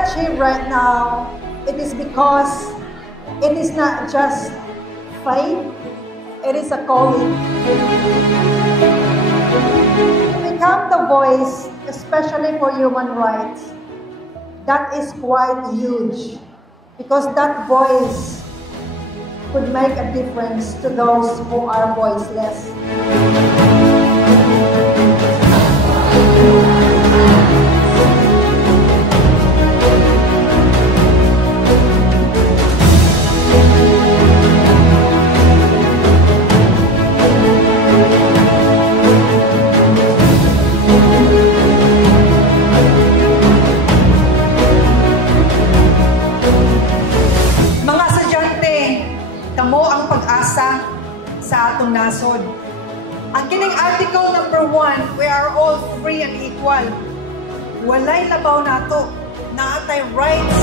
achieve right now, it is because it is not just faith, it is a calling. To become the voice, especially for human rights, that is quite huge, because that voice could make a difference to those who are voiceless. Kamo ang pag-asa sa atong nasod. Ang kining article number 1, we are all free and equal. Walay labaw nato, naatay rights